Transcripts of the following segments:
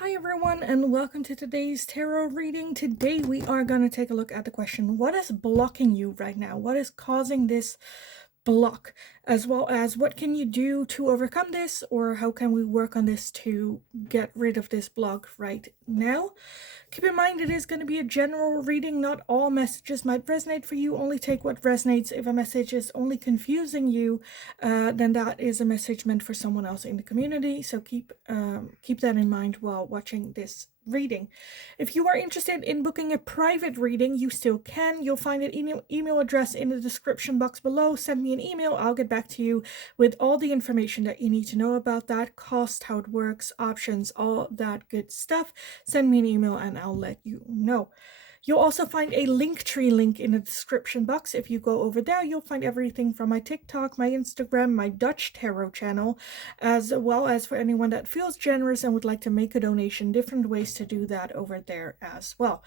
Hi everyone, and welcome to today's tarot reading. Today we are going to take a look at the question, what is blocking you right now? What is causing this block? As well as what can you do to overcome this, or how can we work on this to get rid of this block right now? Keep in mind it is going to be a general reading. Not all messages might resonate for you. Only take what resonates. If a message is only confusing you, then that is a message meant for someone else in the community. So keep that in mind while watching this reading. If you are interested in booking a private reading, you still can. You'll find an email address in the description box below. Send me an email. I'll get back to you with all the information that you need to know about that, cost, how it works, options, all that good stuff. Send me an email and I'll let you know. You'll also find a Linktree link in the description box. If you go over there, you'll find everything from my TikTok, my Instagram, my Dutch tarot channel, as well as for anyone that feels generous and would like to make a donation, different ways to do that over there as well.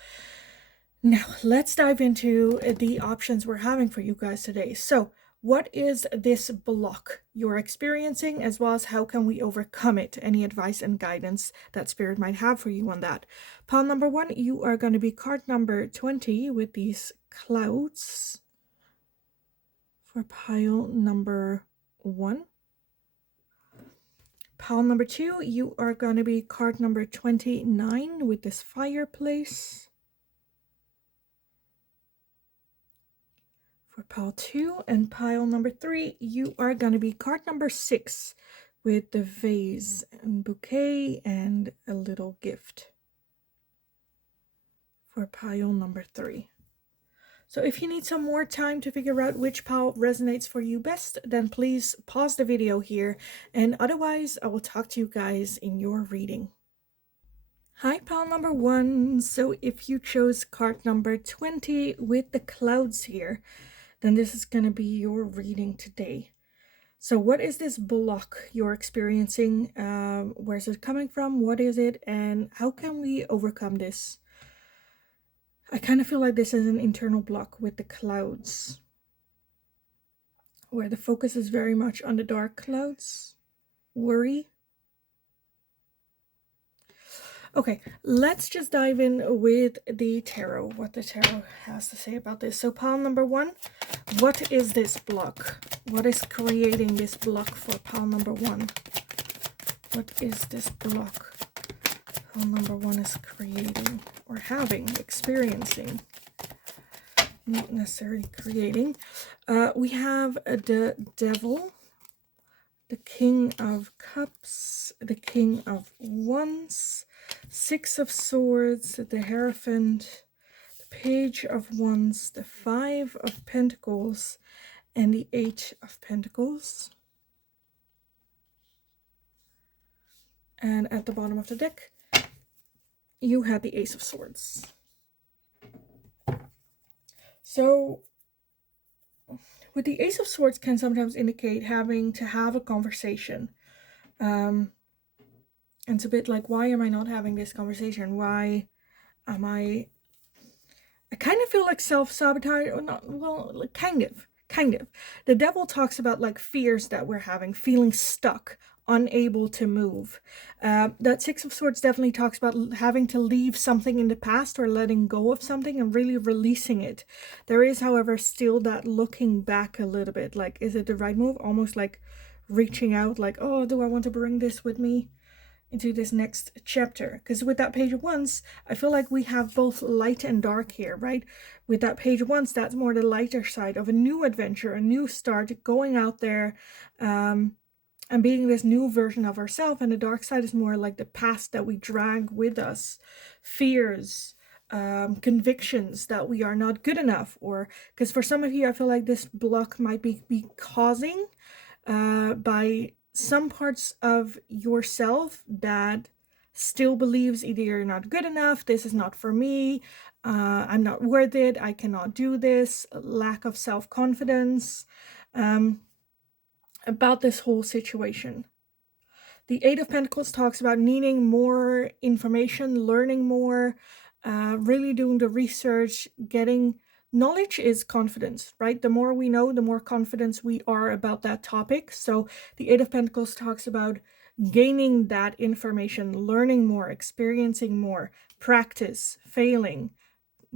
Now, let's dive into the options we're having for you guys today. So, what is this block you're experiencing, as well as how can we overcome it? Any advice and guidance that Spirit might have for you on that. Pile number 1, you are going to be card number 20 with these clouds. For pile number 1. Pile number 2, you are going to be card number 29 with this fireplace. For pile 2 and pile number 3, you are going to be card number 6 with the vase and bouquet and a little gift. For pile number 3. So if you need some more time to figure out which pile resonates for you best, then please pause the video here, and otherwise I will talk to you guys in your reading. Hi, pile number 1. So if you chose card number 20 with the clouds here, then this is going to be your reading today. So what is this block you're experiencing? Where's it coming from? What is it? And how can we overcome this? I kind of feel like this is an internal block with the clouds, where the focus is very much on the dark clouds. Worry. Okay, let's just dive in with the tarot, what the tarot has to say about this. So pile number 1, what is this block? What is creating this block for pile number 1? What is this block pile number 1 is creating or having, experiencing? Not necessarily creating. We have the Devil, the King of Cups, the King of Wands, 6 of Swords, the Hierophant, the Page of Wands, the 5 of Pentacles, and the 8 of Pentacles. And at the bottom of the deck, you have the Ace of Swords. So, with the Ace of Swords can sometimes indicate having to have a conversation. And it's a bit like, why am I not having this conversation? Why am I kind of feel like self-sabotage, or not, well, like kind of. The Devil talks about like fears that we're having, feeling stuck, unable to move. That 6 of Swords definitely talks about having to leave something in the past or letting go of something and really releasing it. There is, however, still that looking back a little bit, like, is it the right move? Almost like reaching out, like, oh, do I want to bring this with me into this next chapter? Because with that Page of Wands, I feel like we have both light and dark here, right? With that Page of Wands, that's more the lighter side of a new adventure, a new start, going out there, and being this new version of ourselves. And the dark side is more like the past that we drag with us, fears, convictions that we are not good enough. Or because for some of you, I feel like this block might be causing by some parts of yourself that still believes either you're not good enough, this is not for me, I'm not worth it, I cannot do this, lack of self-confidence about this whole situation. The 8 of Pentacles talks about needing more information, learning more, really doing the research, getting knowledge is confidence, right? The more we know, the more confidence we are about that topic. So the 8 of Pentacles talks about gaining that information, learning more, experiencing more, practice, failing,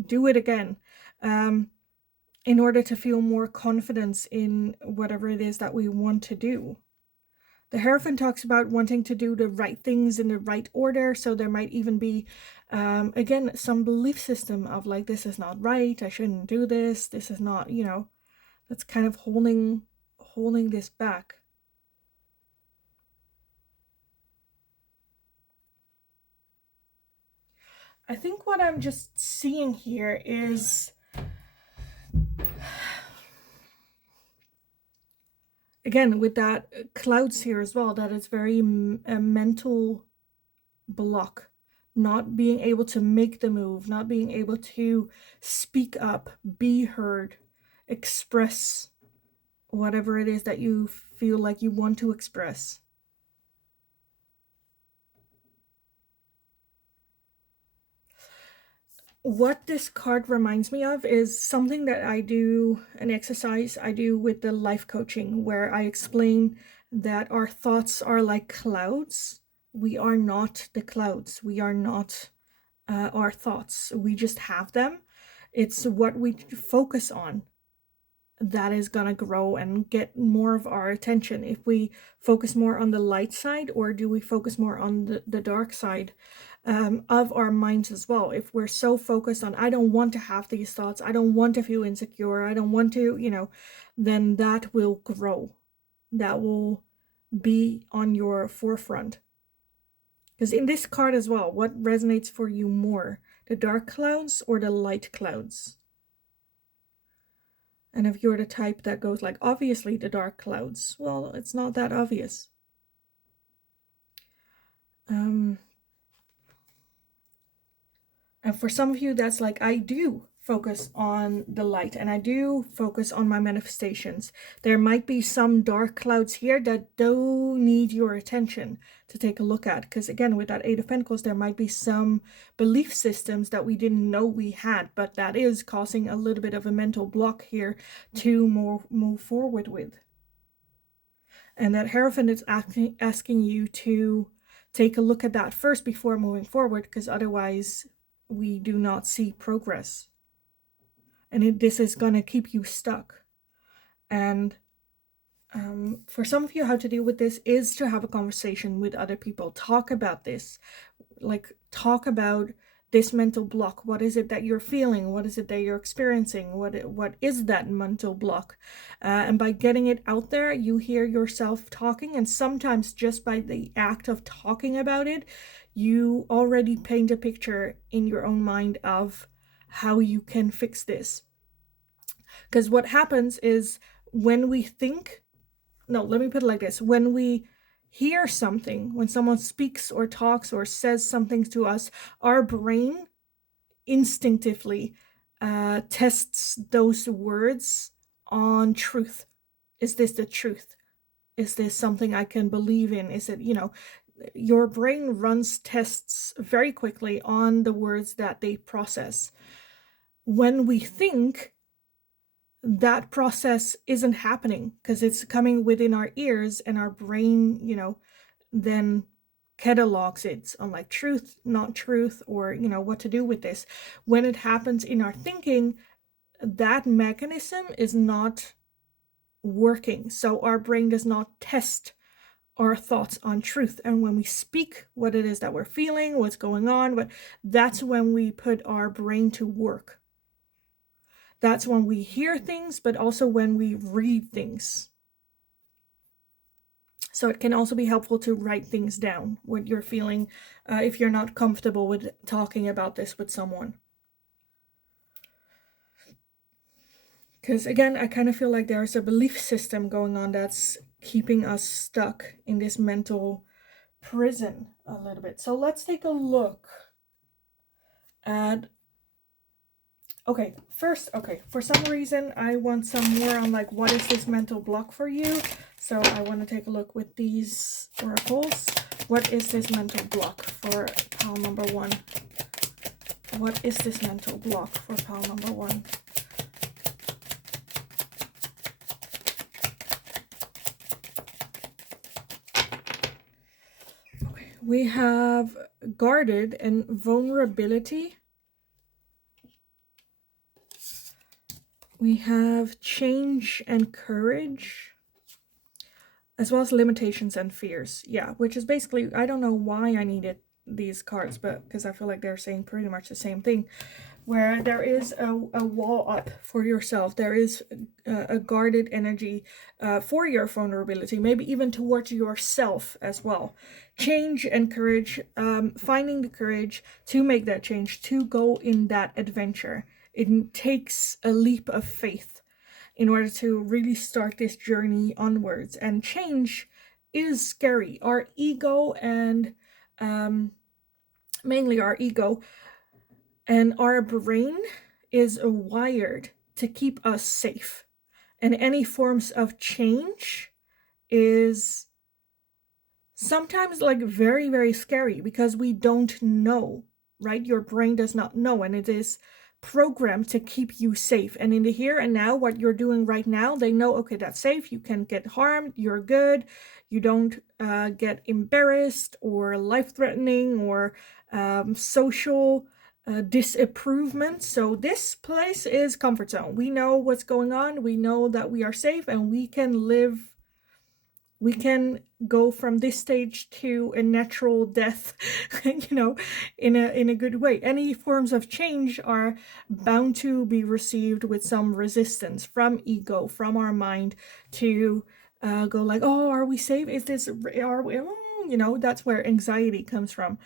do it again, in order to feel more confidence in whatever it is that we want to do. The Hierophant talks about wanting to do the right things in the right order. So there might even be, again, some belief system of like, this is not right, I shouldn't do this, this is not, that's kind of holding this back. I think what I'm just seeing here is, again, with that clouds here as well, that it's very a mental block, not being able to make the move, not being able to speak up, be heard, express whatever it is that you feel like you want to express. What this card reminds me of is something that I do, an exercise I do with the life coaching, where I explain that our thoughts are like clouds. We are not the clouds. We are not our thoughts. We just have them. It's what we focus on that is going to grow and get more of our attention. If we focus more on the light side, or do we focus more on the dark side of our minds as well? If we're so focused on, I don't want to have these thoughts, I don't want to feel insecure, I don't want to, then that will grow. That will be on your forefront. Because in this card as well, what resonates for you more? The dark clouds or the light clouds? And if you're the type that goes like, obviously the dark clouds, well, it's not that obvious. And for some of you, that's like, I do focus on the light and I do focus on my manifestations. There might be some dark clouds here that do need your attention to take a look at, because again, with that Eight of Pentacles, there might be some belief systems that we didn't know we had, but that is causing a little bit of a mental block here to move forward with. And that Hierophant is asking you to take a look at that first before moving forward, because otherwise we do not see progress. And this is going to keep you stuck. And for some of you, how to deal with this is to have a conversation with other people. Talk about this. Like, talk about this mental block. What is it that you're feeling? What is it that you're experiencing? What is that mental block? And by getting it out there, you hear yourself talking. And sometimes just by the act of talking about it, you already paint a picture in your own mind of how you can fix this. Because what happens is when we think, no, let me put it like this. When we hear something, when someone speaks or talks or says something to us, our brain instinctively tests those words on truth. Is this the truth? Is this something I can believe in? Is it, your brain runs tests very quickly on the words that they process. When we think, that process isn't happening because it's coming within our ears, and our brain, then catalogs it on like truth, not truth, or, what to do with this. When it happens in our thinking, that mechanism is not working. So our brain does not test our thoughts on truth. And when we speak what it is that we're feeling, what's going on, but that's when we put our brain to work. That's when we hear things, but also when we read things. So it can also be helpful to write things down, what you're feeling, if you're not comfortable with talking about this with someone. Because again, I kind of feel like there's a belief system going on that's keeping us stuck in this mental prison a little bit. So let's take a look at, for some reason I want some more on like, what is this mental block for you? So I want to take a look with these oracles. What is this mental block for pile number 1? What is this mental block for pile number 1? We have guarded and vulnerability. We have change and courage, as well as limitations and fears. Yeah, which is basically, I don't know why I needed these cards, but because I feel like they're saying pretty much the same thing, where there is a wall up for yourself. There is a guarded energy for your vulnerability, maybe even towards yourself as well. Change and courage, finding the courage to make that change, to go in that adventure. It takes a leap of faith in order to really start this journey onwards. And change is scary. Our ego and mainly our ego and our brain is wired to keep us safe. And any forms of change is sometimes like very, very scary because we don't know, right? Your brain does not know, and it is programmed to keep you safe. And in the here and now, what you're doing right now, they know, okay, that's safe. You can't get harmed. You're good. You don't get embarrassed or life-threatening or social disapprovement. So this place is comfort zone. We know what's going on. We know that we are safe, and we can live. We can go from this stage to a natural death, in a good way. Any forms of change are bound to be received with some resistance from ego, from our mind, to go like, oh, are we safe? Is this, are we, that's where anxiety comes from.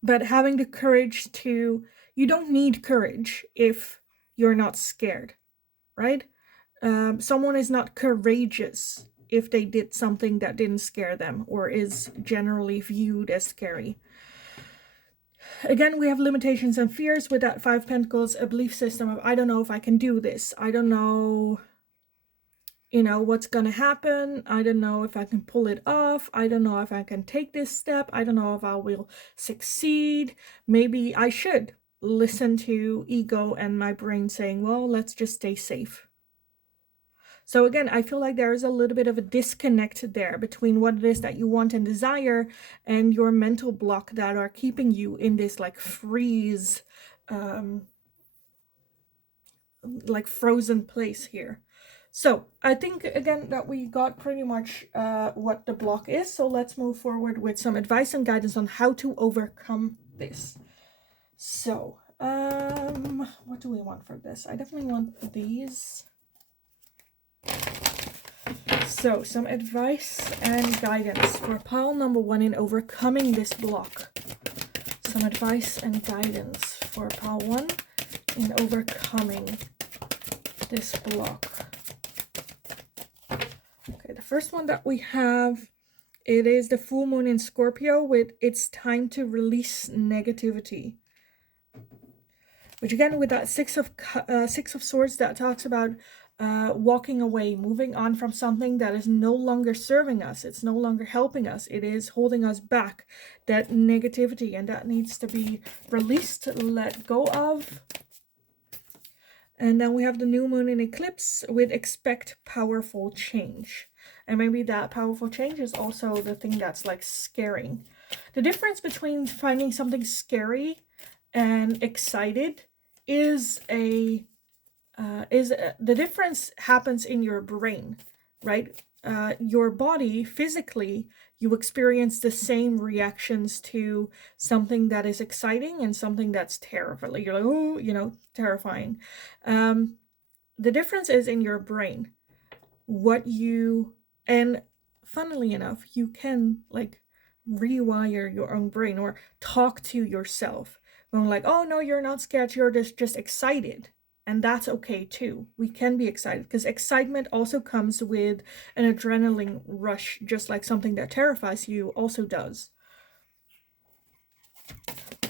But having the courage to, you don't need courage if you're not scared, right? Someone is not courageous if they did something that didn't scare them or is generally viewed as scary. Again, we have limitations and fears with that 5 Pentacles, a belief system of, I don't know if I can do this. I don't know, what's going to happen. I don't know if I can pull it off. I don't know if I can take this step. I don't know if I will succeed. Maybe I should listen to ego and my brain saying, well, let's just stay safe. So again, I feel like there is a little bit of a disconnect there between what it is that you want and desire and your mental block that are keeping you in this like freeze, like frozen place here. So I think again that we got pretty much what the block is. So let's move forward with some advice and guidance on how to overcome this. So what do we want for this? I definitely want these. So, some advice and guidance for pile number 1 in overcoming this block. Some advice and guidance for pile 1 in overcoming this block. Okay, the first one that we have, it is the full moon in Scorpio with it's time to release negativity. Which again, with that Six of Swords, that talks about walking away, moving on from something that is no longer serving us. It's no longer helping us. It is holding us back. That negativity, and that needs to be released, let go of. And then we have the new moon in eclipse with expect powerful change. And maybe that powerful change is also the thing that's like scaring. The difference between finding something scary and excited is the difference happens in your brain, right? Your body physically, you experience the same reactions to something that is exciting and something that's terrifying. You're like, oh, terrifying. The difference is in your brain. And funnily enough, you can like rewire your own brain or talk to yourself. Going like, oh no, you're not scared, you're just excited. And that's okay too. We can be excited because excitement also comes with an adrenaline rush, just like something that terrifies you also does.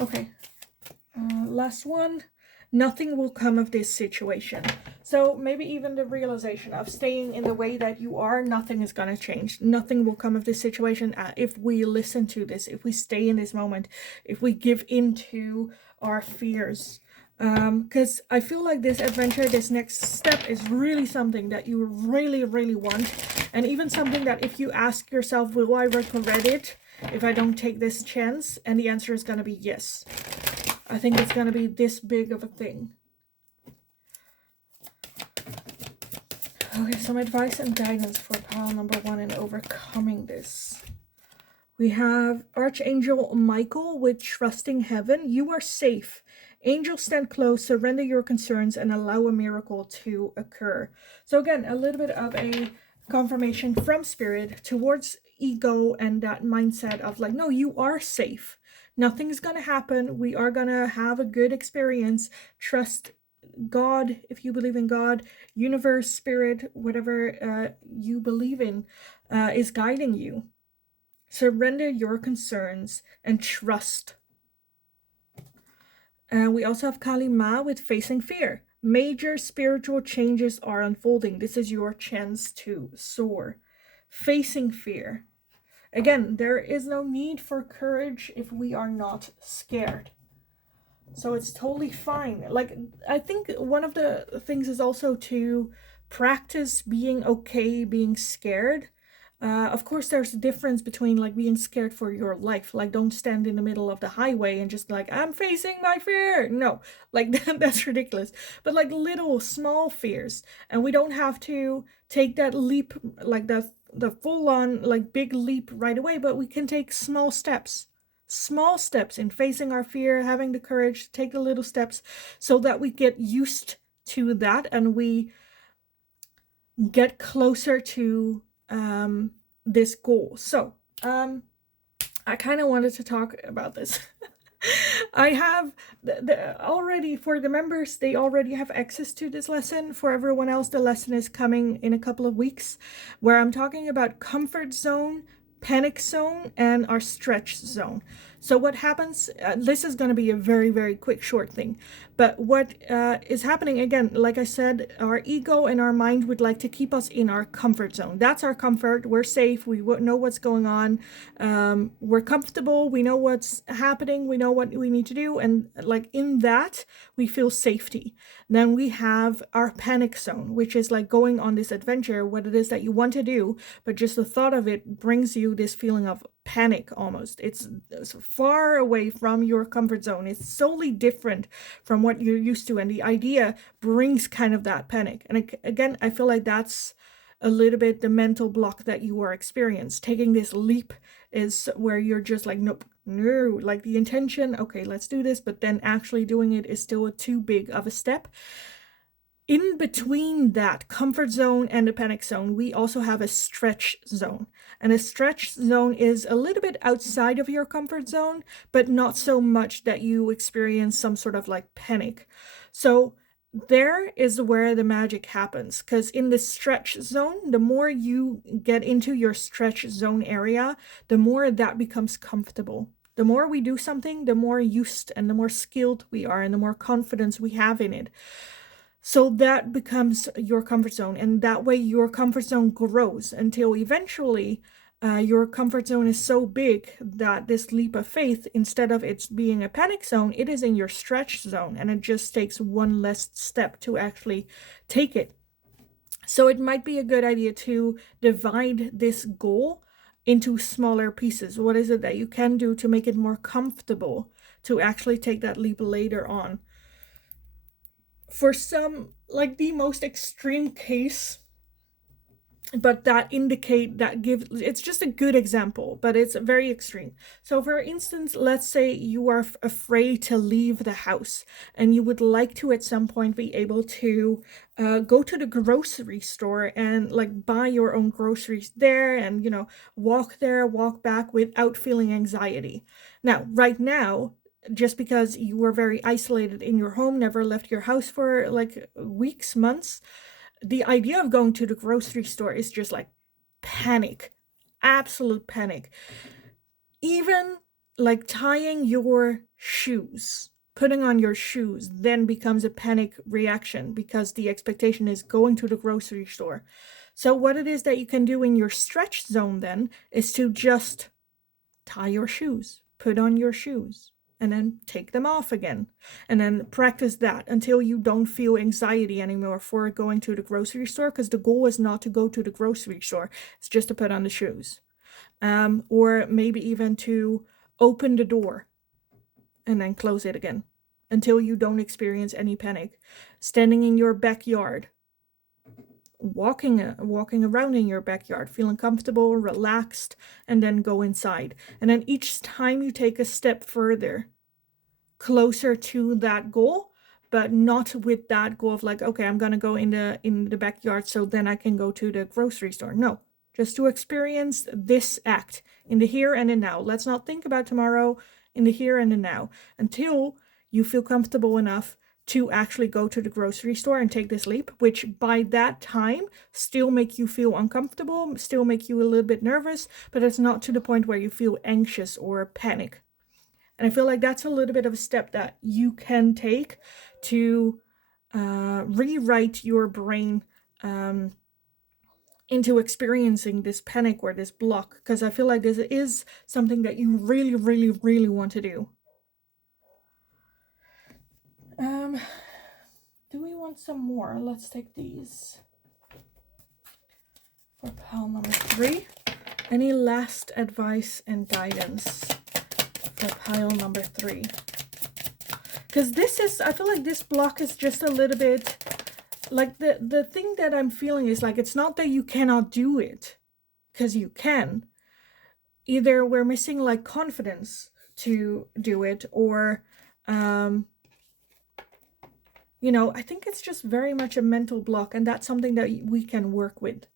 Okay, last one. Nothing will come of this situation. So maybe even the realization of staying in the way that you are, nothing is going to change. Nothing will come of this situation if we listen to this, if we stay in this moment, if we give into our fears. Because I feel like this adventure, this next step is really something that you really, really want. And even something that if you ask yourself, will I regret it if I don't take this chance? And the answer is going to be yes. I think it's going to be this big of a thing. Okay, some advice and guidance for pile number 1 in overcoming this. We have Archangel Michael with trusting heaven. You are safe. Angels stand close, surrender your concerns, and allow a miracle to occur. So again, a little bit of a confirmation from Spirit towards ego and that mindset of like, no, you are safe. Nothing's going to happen. We are going to have a good experience. Trust God, if you believe in God, universe, spirit, whatever you believe in, is guiding you. Surrender your concerns and trust. And we also have Kali Ma with facing fear. Major spiritual changes are unfolding. This is your chance to soar. Facing fear. Again, there is no need for courage if we are not scared. So it's totally fine. Like, I think one of the things is also to practice being okay, being scared. Of course, there's a difference between like being scared for your life. Like, don't stand in the middle of the highway and just like, I'm facing my fear. No, like that's ridiculous. But like little small fears, and we don't have to take that leap, like the full on like big leap right away. But we can take small steps. Small steps in facing our fear, having the courage to take the little steps so that we get used to that and we get closer to this goal. So I kind of wanted to talk about this. I have already, for the members, they already have access to this lesson. For everyone else, the lesson is coming in a couple of weeks, where I'm talking about comfort zone, panic zone, and our stretch zone. So what happens, this is going to be a very, very quick, short thing. But what is happening, again, like I said, our ego and our mind would like to keep us in our comfort zone. That's our comfort. We're safe. We know what's going on. We're comfortable. We know what's happening. We know what we need to do. And like in that, we feel safety. Then we have our panic zone, which is like going on this adventure, what it is that you want to do, but just the thought of it brings you this feeling of panic almost. It's far away from your comfort zone. It's solely different from what you're used to. And the idea brings kind of that panic. And again, I feel like that's a little bit the mental block that you are experiencing. Taking this leap is where you're just like, nope, no, like the intention, okay, let's do this, but then actually doing it is still too big of a step. In between that comfort zone and the panic zone, we also have a stretch zone. And a stretch zone is a little bit outside of your comfort zone, but not so much that you experience some sort of like panic. So there is where the magic happens, because in the stretch zone, the more you get into your stretch zone area, the more that becomes comfortable. The more we do something, the more used and the more skilled we are and the more confidence we have in it. So that becomes your comfort zone, and that way your comfort zone grows until eventually your comfort zone is so big that this leap of faith, instead of it being a panic zone, it is in your stretch zone, and it just takes one less step to actually take it. So it might be a good idea to divide this goal into smaller pieces. What is it that you can do to make it more comfortable to actually take that leap later on? For some, like the most extreme case, but that it's just a good example, but it's very extreme. So for instance, let's say you are afraid to leave the house and you would like to at some point be able to go to the grocery store and like buy your own groceries there and, you know, walk there, walk back without feeling anxiety. Now, right now, just because you were very isolated in your home, never left your house for like weeks, months, the idea of going to the grocery store is just like panic, absolute panic. Even like tying your shoes, putting on your shoes, then becomes a panic reaction because the expectation is going to the grocery store. So what it is that you can do in your stretch zone then is to just tie your shoes, put on your shoes. and then take them off again. And then practice that until you don't feel anxiety anymore for going to the grocery store, because the goal is not to go to the grocery store. It's just to put on the shoes. Or maybe even to open the door and then close it again until you don't experience any panic. Standing in your backyard, walking around in your backyard, feeling comfortable, relaxed, and then go inside. And then each time you take a step further, closer to that goal, but not with that goal of like, okay, I'm gonna go in the backyard so then I can go to the grocery store. No, just to experience this act in the here and the now. Let's not think about tomorrow, in the here and the now, until you feel comfortable enough to actually go to the grocery store and take this leap, which by that time still make you feel uncomfortable, still make you a little bit nervous, but it's not to the point where you feel anxious or panic. And I feel like that's a little bit of a step that you can take to rewrite your brain into experiencing this panic or this block, because I feel like this is something that you really, really, really want to do. Do we want some more? Let's take these. For pile number 3. Any last advice and guidance for pile number 3? Because this is, I feel like this block is just a little bit, like the thing that I'm feeling is like, it's not that you cannot do it, because you can. Either we're missing like confidence to do it, or you know, I think it's just very much a mental block, and that's something that we can work with.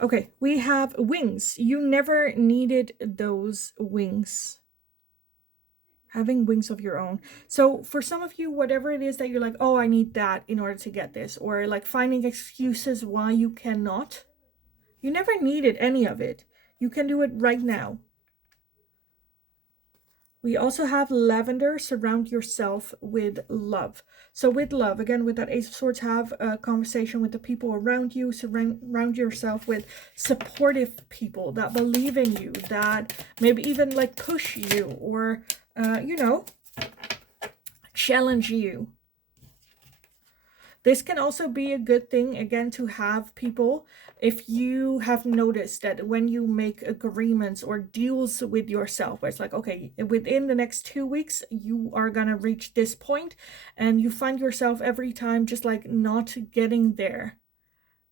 Okay, we have wings. You never needed those wings. Having wings of your own. So for some of you, whatever it is that you're like, oh, I need that in order to get this, or like finding excuses why you cannot, you never needed any of it. You can do it right now. We also have lavender. Surround yourself with love. So with love, again, with that Ace of Swords, have a conversation with the people around you. Surround yourself with supportive people that believe in you, that maybe even like push you, or, you know, challenge you. This can also be a good thing, again, to have people, if you have noticed that when you make agreements or deals with yourself, where it's like, okay, within the next 2 weeks, you are going to reach this point, and you find yourself every time just like not getting there,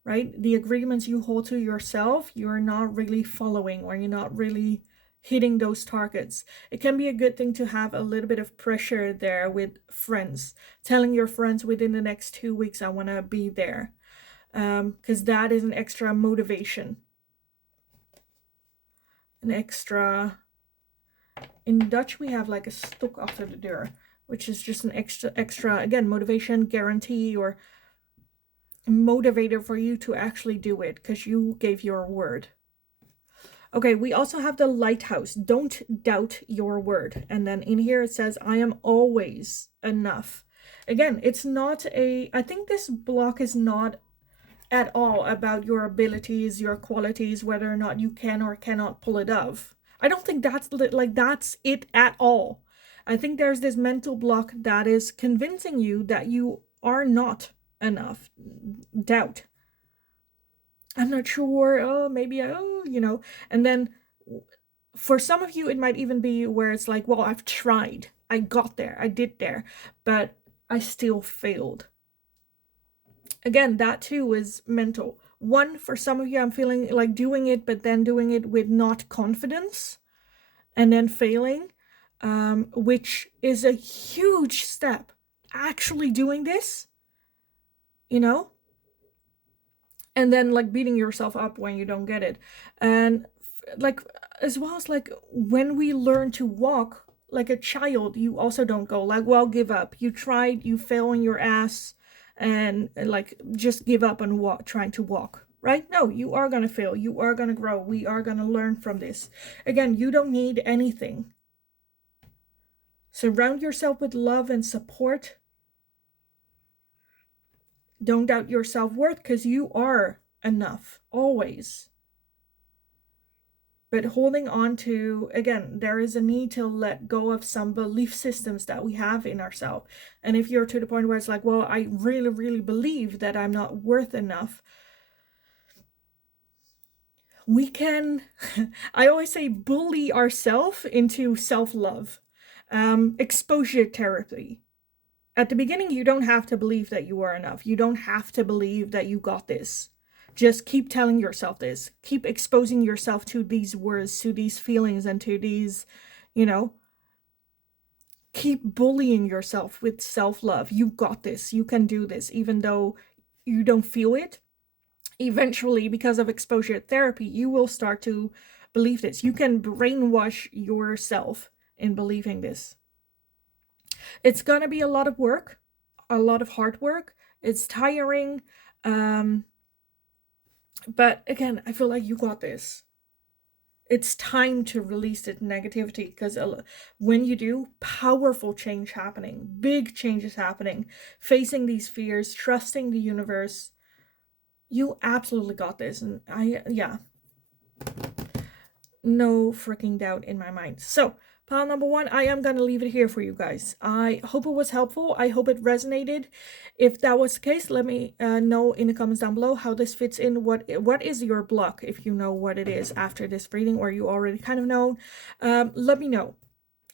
right? The agreements you hold to yourself, you're not really following, or you're not really hitting those targets. It can be a good thing to have a little bit of pressure there with friends, telling your friends within the next 2 weeks, I want to be there, because that is an extra motivation, an extra, in Dutch we have like a stok achter de deur, which is just an extra, again, motivation, guarantee, or motivator for you to actually do it because you gave your word. Okay, we also have the lighthouse. Don't doubt your word. And then in here it says, I am always enough. Again, it's not a, I think this block is not at all about your abilities, your qualities, whether or not you can or cannot pull it off. I don't think that's like, that's it at all. I think there's this mental block that is convincing you that you are not enough. Doubt. I'm not sure, oh, maybe, oh, you know. And then for some of you, it might even be where it's like, well, I've tried. I got there. I did there. But I still failed. Again, that too is mental. One, for some of you, I'm feeling like doing it, but then doing it with not confidence and then failing, which is a huge step. Actually doing this, you know? And then like beating yourself up when you don't get it. And like, as well as like when we learn to walk like a child, you also don't go like, well, give up. You tried, you fell on your ass, and like just give up and walk, trying to walk, right? No, you are going to fail. You are going to grow. We are going to learn from this. Again, you don't need anything. Surround yourself with love and support. Don't doubt your self-worth, because you are enough, always. But holding on to, again, there is a need to let go of some belief systems that we have in ourselves. And if you're to the point where it's like, well, I really, really believe that I'm not worth enough, we can, I always say, bully ourselves into self-love. Exposure therapy. At the beginning, you don't have to believe that you are enough. You don't have to believe that you got this. Just keep telling yourself this. Keep exposing yourself to these words, to these feelings, and to these, you know, keep bullying yourself with self-love. You got this. You can do this, even though you don't feel it. Eventually, because of exposure therapy, you will start to believe this. You can brainwash yourself in believing this. It's gonna be a lot of work, a lot of hard work. It's tiring. But again, I feel like you got this. It's time to release that negativity, because when you do, powerful change happening, big changes happening, facing these fears, trusting the universe. You absolutely got this. And yeah, no freaking doubt in my mind. So pile number one, I am going to leave it here for you guys. I hope it was helpful. I hope it resonated. If that was the case, let me know in the comments down below how this fits in. What is your block, if you know what it is after this reading, or you already kind of know. Let me know.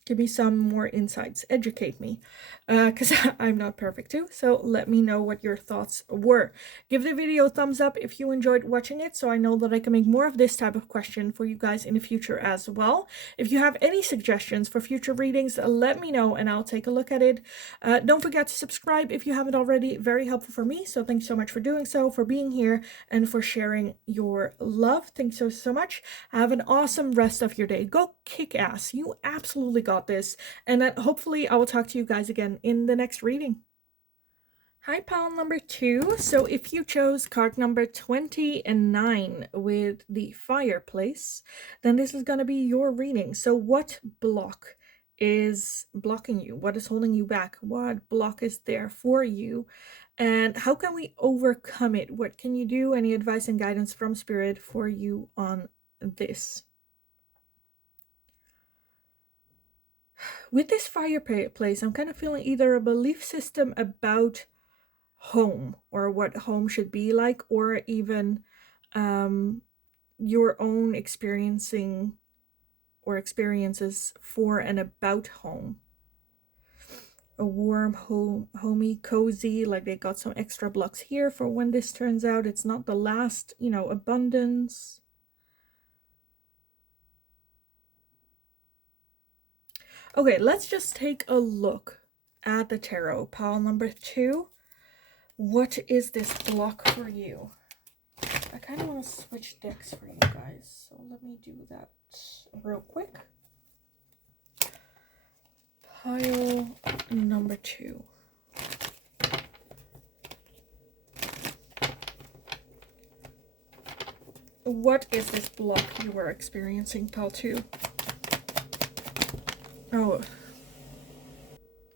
Give me some more insights. Educate me, because I'm not perfect too. So let me know what your thoughts were. Give the video a thumbs up if you enjoyed watching it, so I know that I can make more of this type of question for you guys in the future as well. If you have any suggestions for future readings, let me know and I'll take a look at it. Don't forget to subscribe if you haven't already. Very helpful for me. So thanks so much for doing so, for being here, and for sharing your love. Thanks so much. Have an awesome rest of your day. Go kick ass. You absolutely got this, and that hopefully I will talk to you guys again in the next reading. Hi, pile number 2. So if you chose card number 29 with the fireplace, then this is going to be your reading. So what block is blocking you? What is holding you back? What block is there for you? And how can we overcome it? What can you do? Any advice and guidance from Spirit for you on this? With this fireplace, I'm kind of feeling either a belief system about home, or what home should be like, or even your own experiencing or experiences for and about home. A warm, homey, cozy, like they got some extra blocks here for when this turns out. It's not the last, abundance. Okay, let's just take a look at the tarot. Pile number 2. What is this block for you? I kind of want to switch decks for you guys, so let me do that real quick. Pile number 2. What is this block you were experiencing, pile 2? Oh,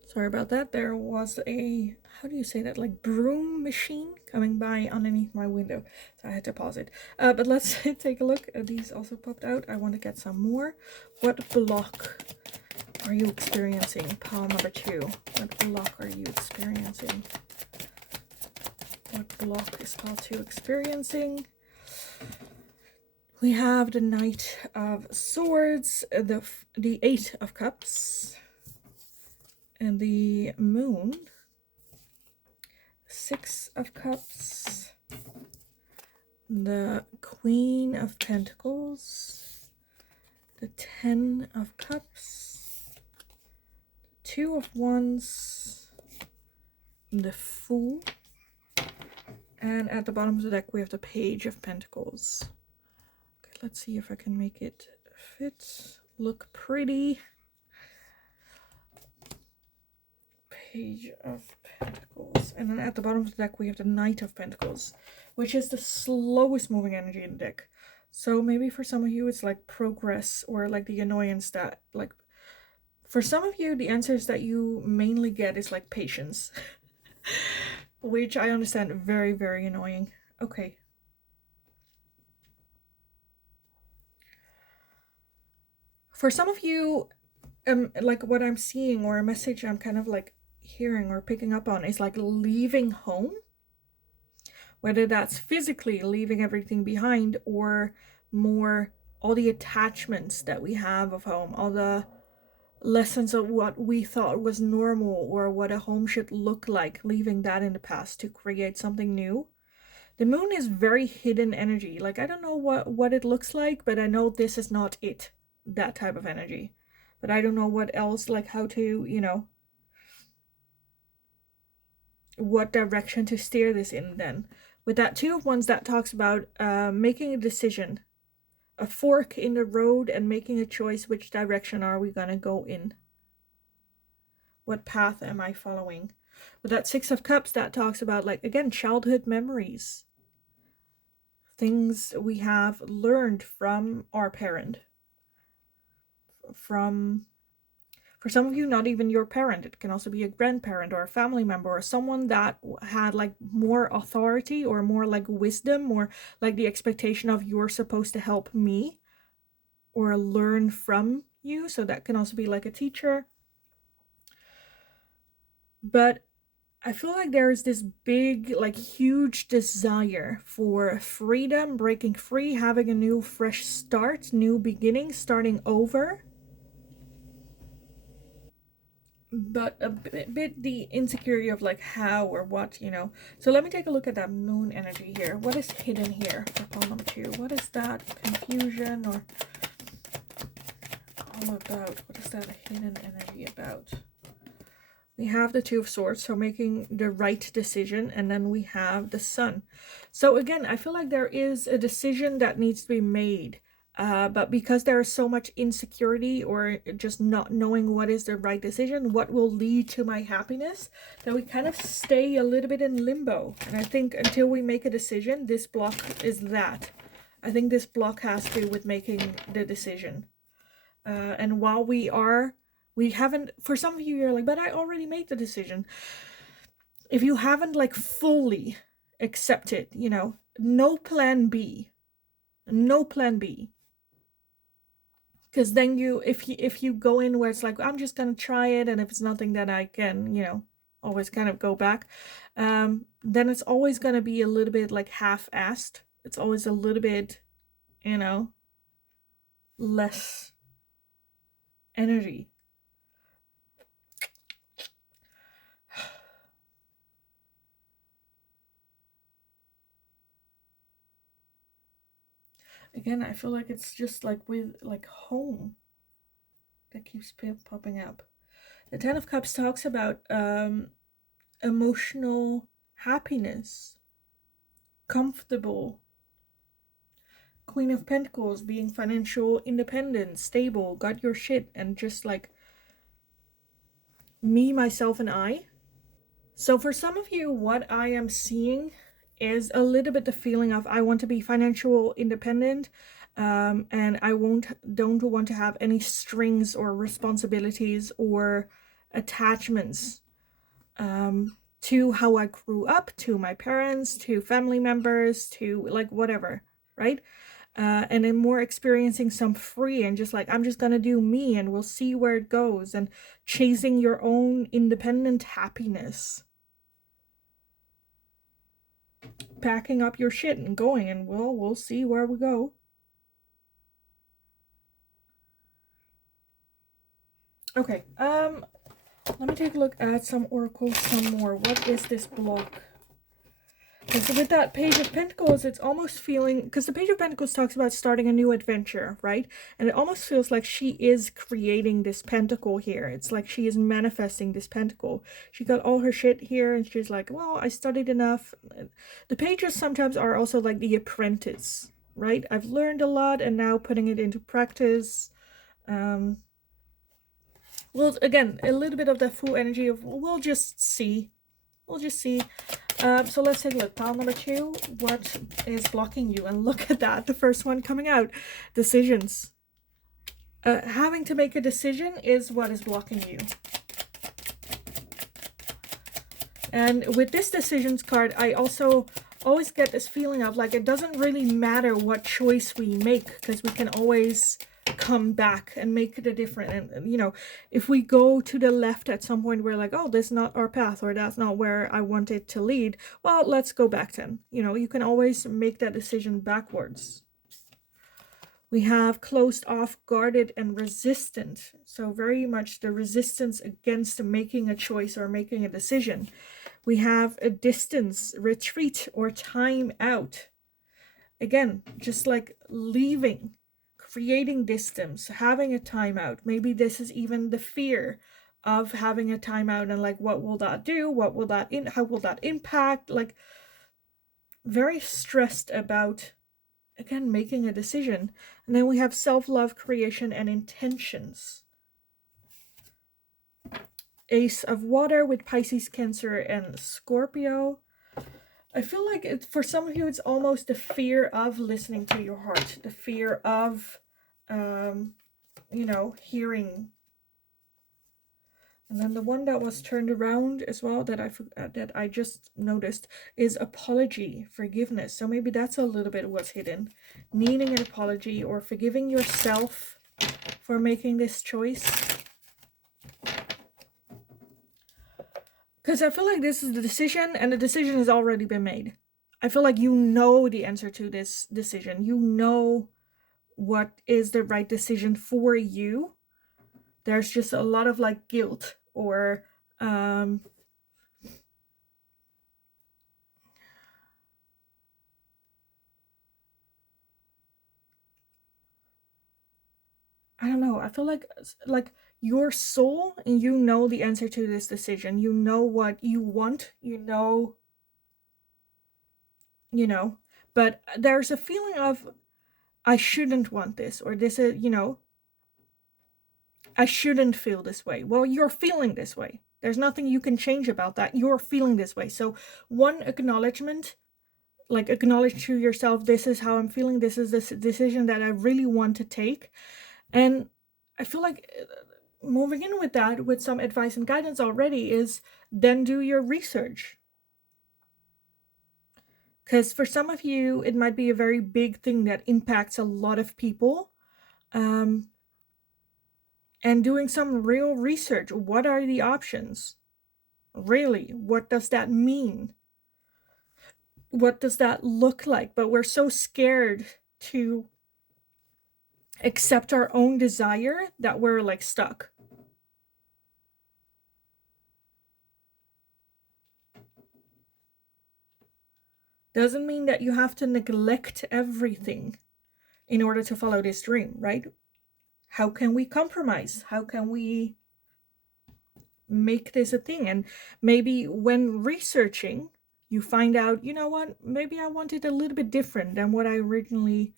sorry about that. There was a, how do you say that, like broom machine coming by underneath my window, so I had to pause it. But let's take a look. These also popped out. I want to get some more. What block are you experiencing? Pile number 2. What block are you experiencing? What block is pile 2 experiencing? We have the Knight of Swords, the 8 of Cups, and the Moon, 6 of Cups, the Queen of Pentacles, the 10 of Cups, the 2 of Wands, the Fool, and at the bottom of the deck we have the Page of Pentacles. Okay, let's see if I can make it fit, look pretty. Page of Pentacles, and then at the bottom of the deck we have the Knight of Pentacles, which is the slowest moving energy in the deck. So maybe for some of you it's like progress, or like the annoyance that, like, for some of you the answers that you mainly get is like patience, which I understand, very, very annoying. Okay. For some of you, like what I'm seeing, or a message I'm kind of like hearing or picking up on, is like leaving home. Whether that's physically leaving everything behind, or more all the attachments that we have of home, all the lessons of what we thought was normal or what a home should look like, leaving that in the past to create something new. The moon is very hidden energy. Like, I don't know what it looks like, but I know this is not it, that type of energy. But I don't know what else, like how to, what direction to steer this in then. With that Two of Wands, that talks about making a decision, a fork in the road, and making a choice. Which direction are we going to go in? What path am I following? With that Six of Cups, that talks about, like, again, childhood memories. Things we have learned from our parent. For some of you, not even your parent. It can also be a grandparent or a family member, or someone that had like more authority or more like wisdom, or like the expectation of you're supposed to help me or learn from you. So that can also be like a teacher. But I feel like there is this big, like huge desire for freedom, breaking free, having a new fresh start, new beginning, starting over. But a bit the insecurity of like how or what, So let me take a look at that moon energy here. What is hidden here for pile number 2? What is that confusion or all about? What is that hidden energy about? We have the Two of Swords, so making the right decision, and then we have the Sun. So again, I feel like there is a decision that needs to be made. But because there is so much insecurity or just not knowing what is the right decision, what will lead to my happiness, that we kind of stay a little bit in limbo. And I think until we make a decision, this block is that. I think this block has to do with making the decision. And while we haven't, for some of you, you're like, but I already made the decision. If you haven't like fully accepted, no plan B. No plan B. Because then if you go in where it's like, I'm just gonna try it, and if it's nothing, then I can, always kind of go back, then it's always gonna be a little bit like half-assed. It's always a little bit, less energy. Again, I feel like it's just like with like home that keeps popping up. The Ten of Cups talks about emotional happiness, comfortable. Queen of Pentacles being financial independent, stable, got your shit, and just like me, myself, and I. So for some of you, what I am seeing is a little bit the feeling of I want to be financial independent, and I don't want to have any strings or responsibilities or attachments to how I grew up, to my parents, to family members, to like whatever, right? And then more experiencing some free and just like, I'm just gonna do me and we'll see where it goes, and chasing your own independent happiness. Packing up your shit and going, and we'll see where we go. Okay, let me take a look at some oracles some more. What is this block? Because with that Page of Pentacles, it's almost feeling, because the Page of Pentacles talks about starting a new adventure, right? And it almost feels like she is creating this pentacle here. It's like she is manifesting this pentacle. She got all her shit here, and she's like, well, I studied enough. The pages sometimes are also like the apprentice, right? I've learned a lot, and now putting it into practice. Well, again, a little bit of that Fool energy of, we'll just see. We'll just see. So let's take a look. Pile number 2, what is blocking you? And look at that, the first one coming out. Decisions. Having to make a decision is what is blocking you. And with this decisions card, I also always get this feeling of like, it doesn't really matter what choice we make, because we can always come back and make it a different. And you know, if we go to the left at some point, we're like, oh, this is not our path, or that's not where I want it to lead. Well, let's go back then. You know, you can always make that decision backwards. We have closed off, guarded, and resistant. So very much the resistance against making a choice or making a decision. We have a distance, retreat, or time out. Again, just like leaving, creating distance, having a timeout. Maybe this is even the fear of having a timeout and like, what will that do? What will that how will that impact? Like, very stressed about, again, making a decision. And then we have self-love, creation, and intentions. Ace of Water with Pisces, Cancer, and Scorpio. I feel like for some of you, it's almost the fear of listening to your heart, the fear of, you know, hearing. And then the one that was turned around as well that I just noticed is apology, forgiveness. So maybe that's a little bit what's hidden. Needing an apology or forgiving yourself for making this choice. Because I feel like this is the decision, and the decision has already been made. I feel like you know the answer to this decision. You know what is the right decision for you. There's just a lot of like guilt or I don't know. I feel like your soul, and you know the answer to this decision. You know what you want. You know, but there's a feeling of, I shouldn't want this, or this is, you know, I shouldn't feel this way. Well, you're feeling this way. There's nothing you can change about that. You're feeling this way. So one acknowledgement, like acknowledge to yourself, this is how I'm feeling. This is this decision that I really want to take. And I feel like moving in with that, with some advice and guidance already, is then do your research. Because for some of you, it might be a very big thing that impacts a lot of people. And doing some real research. What are the options? Really, what does that mean? What does that look like? But we're so scared to accept our own desire that we're like stuck. Doesn't mean that you have to neglect everything in order to follow this dream, right? How can we compromise? How can we make this a thing? And maybe when researching, you find out, you know what, maybe I want it a little bit different than what I originally,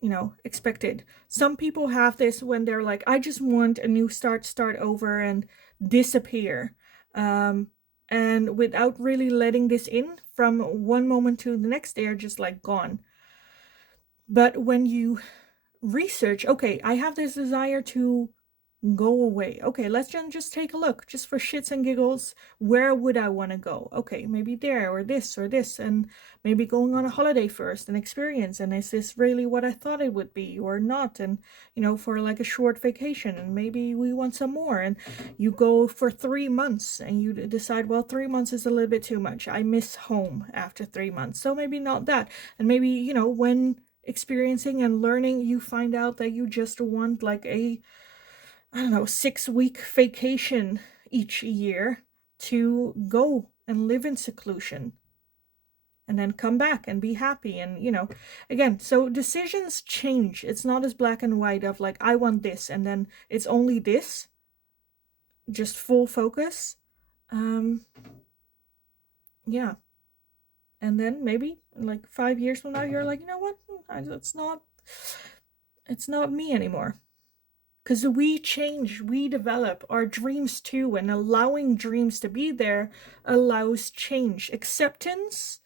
you know, expected. Some people have this when they're like, I just want a new start over and disappear. And without really letting this in, from one moment to the next, they are just like gone. But when you research, okay, I have this desire to go away. Okay, let's just take a look, just for shits and giggles. Where would I want to go? Okay, maybe there, or this, and maybe going on a holiday first and experience. And is this really what I thought it would be or not? And, you know, for like a short vacation, and maybe we want some more. And you go for 3 months and you decide, well, 3 months is a little bit too much. I miss home after 3 months. So maybe not that. And maybe, you know, when experiencing and learning, you find out that you just want like a, I don't know, 6-week vacation each year to go and live in seclusion and then come back and be happy. And, you know, again, so decisions change. It's not as black and white of like, I want this and then it's only this, just full focus. Yeah. And then maybe like 5 years from now, you're like, you know what, it's not me anymore. Because we change, we develop our dreams too, and allowing dreams to be there allows change. Acceptance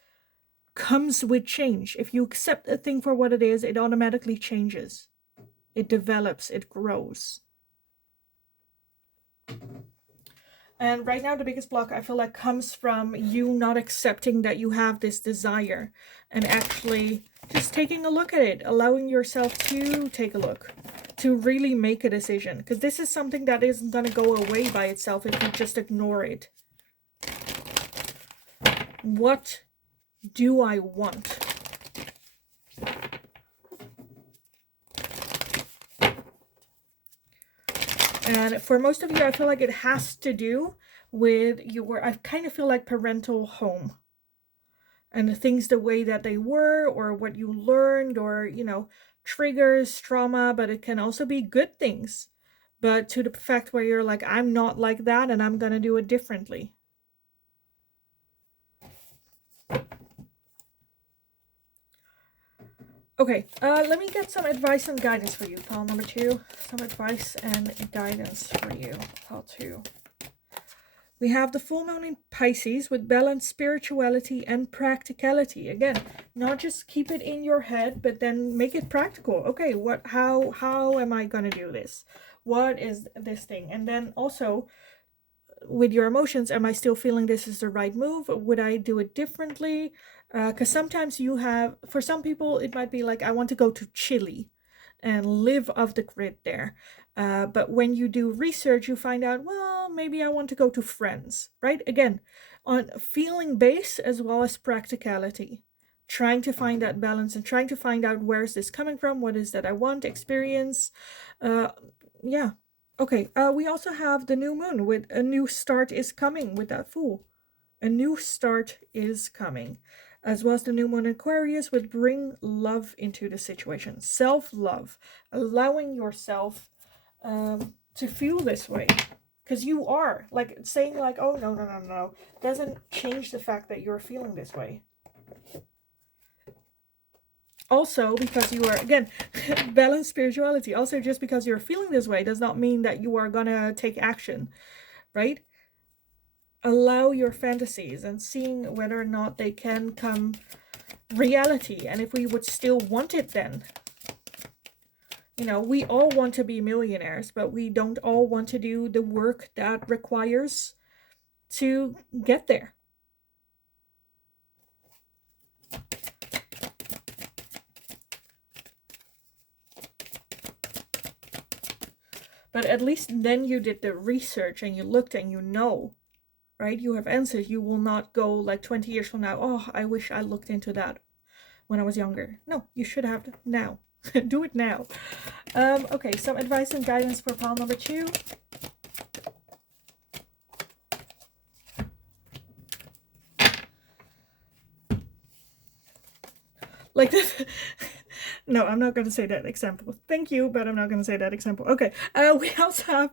comes with change. If you accept a thing for what it is, it automatically changes. It develops, it grows. And right now, the biggest block I feel like comes from you not accepting that you have this desire and actually just taking a look at it, allowing yourself to take a look, to really make a decision. Because this is something that isn't going to go away by itself if you just ignore it. What do I want? And for most of you, I feel like it has to do with your, I kind of feel like parental home. And the things the way that they were, or what you learned, or, you know, triggers, trauma, but it can also be good things. But to the fact where you're like, I'm not like that and I'm going to do it differently. Okay, let me get some advice and guidance for you, pile number 2. Some advice and guidance for you, pile 2. We have the full moon in Pisces with balanced spirituality and practicality. Again, not just keep it in your head, but then make it practical. Okay, how am I going to do this? What is this thing? And then also, with your emotions, am I still feeling this is the right move? Would I do it differently? Because sometimes you have, for some people, it might be like, I want to go to Chile and live off the grid there. But when you do research, you find out, well, maybe I want to go to France, right? Again, on feeling base as well as practicality. Trying to find that balance and trying to find out where is this coming from? What is that I want? Experience. Yeah. Okay, we also have the new moon with a new start is coming with that Fool. A new start is coming. As well as the new moon Aquarius would bring love into the situation. Self-love. Allowing yourself to feel this way. Because you are. Like, saying like, oh, no. Doesn't change the fact that you're feeling this way. Also, because you are, again, balanced spirituality. Also, just because you're feeling this way does not mean that you are gonna take action, right? Allow your fantasies and seeing whether or not they can come reality. And if we would still want it then. You know, we all want to be millionaires, but we don't all want to do the work that requires to get there. But at least then you did the research and you looked and you know, right? You have answers. You will not go like 20 years from now, oh, I wish I looked into that when I was younger. No, you should have now. Do it now. Okay, some advice and guidance for pile number 2. Like this. No, I'm not going to say that example. Thank you, but I'm not going to say that example. Okay, we also have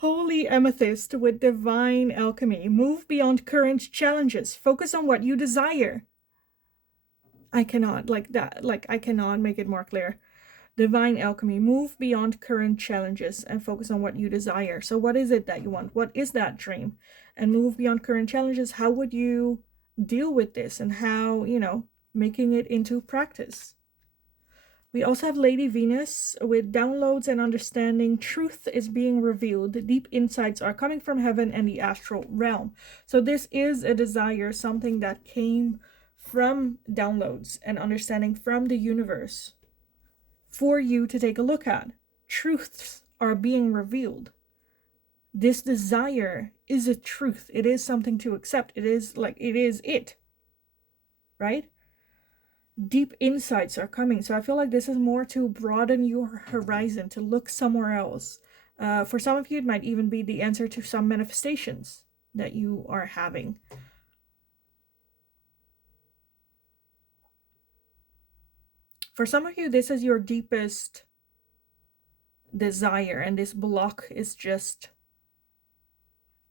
Holy Amethyst with Divine Alchemy. Move beyond current challenges. Focus on what you desire. I cannot, like that, like I cannot make it more clear. Divine Alchemy. Move beyond current challenges and focus on what you desire. So what is it that you want? What is that dream? And move beyond current challenges. How would you deal with this? And how, you know, making it into practice. We also have Lady Venus with downloads and understanding. Truth is being revealed. Deep insights are coming from heaven and the astral realm. So this is a desire, something that came from downloads and understanding from the universe for you to take a look at. Truths are being revealed. This desire is a truth. It is something to accept. It is like, it is it, right? Deep insights are coming. So I feel like this is more to broaden your horizon, to look somewhere else. For some of you, it might even be the answer to some manifestations that you are having. For some of you, this is your deepest desire, and this block is just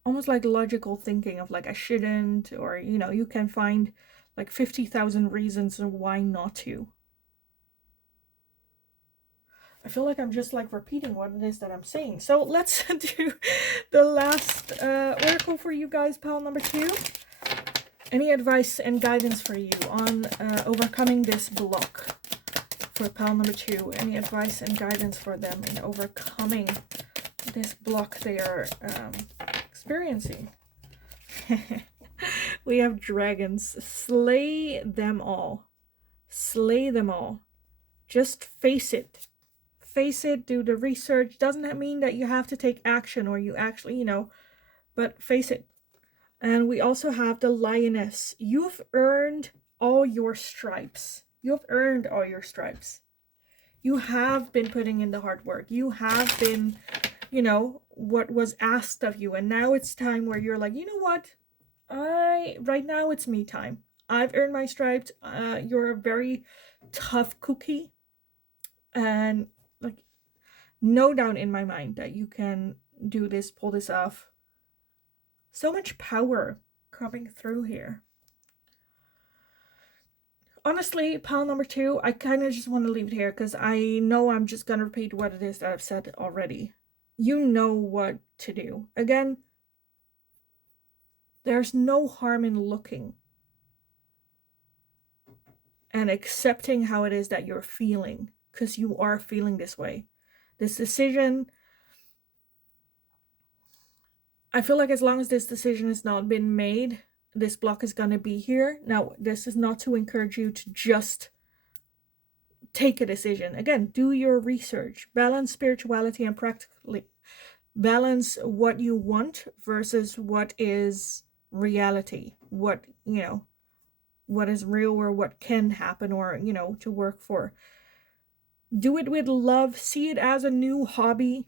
almost like logical thinking of like, I shouldn't, or, you know, you can find like 50,000 reasons why not to. I feel like I'm just like repeating what it is that I'm saying. So let's do the last oracle for you guys, pile number 2. Any advice and guidance for you on overcoming this block for pile number 2? Any advice and guidance for them in overcoming this block they are experiencing? We have dragons. Slay them all. Slay them all. Just face it. Face it, do the research. Doesn't that mean that you have to take action or you actually, but face it. And we also have the lioness. You've earned all your stripes. You've earned all your stripes. You have been putting in the hard work. You have been, what was asked of you. And now it's time where you're like, you know what? Right now it's me time. I've earned my stripes. You're a very tough cookie. And like, no doubt in my mind that you can do this, pull this off. So much power coming through here. Honestly, pile number 2, I kind of just want to leave it here because I know I'm just going to repeat what it is that I've said already. You know what to do. Again, there's no harm in looking and accepting how it is that you're feeling, because you are feeling this way. This decision, I feel like as long as this decision has not been made, this block is going to be here. Now, this is not to encourage you to just take a decision. Again, do your research. Balance spirituality and practically. Balance what you want versus what is reality. What is real or what can happen or, to work for. Do it with love. See it as a new hobby.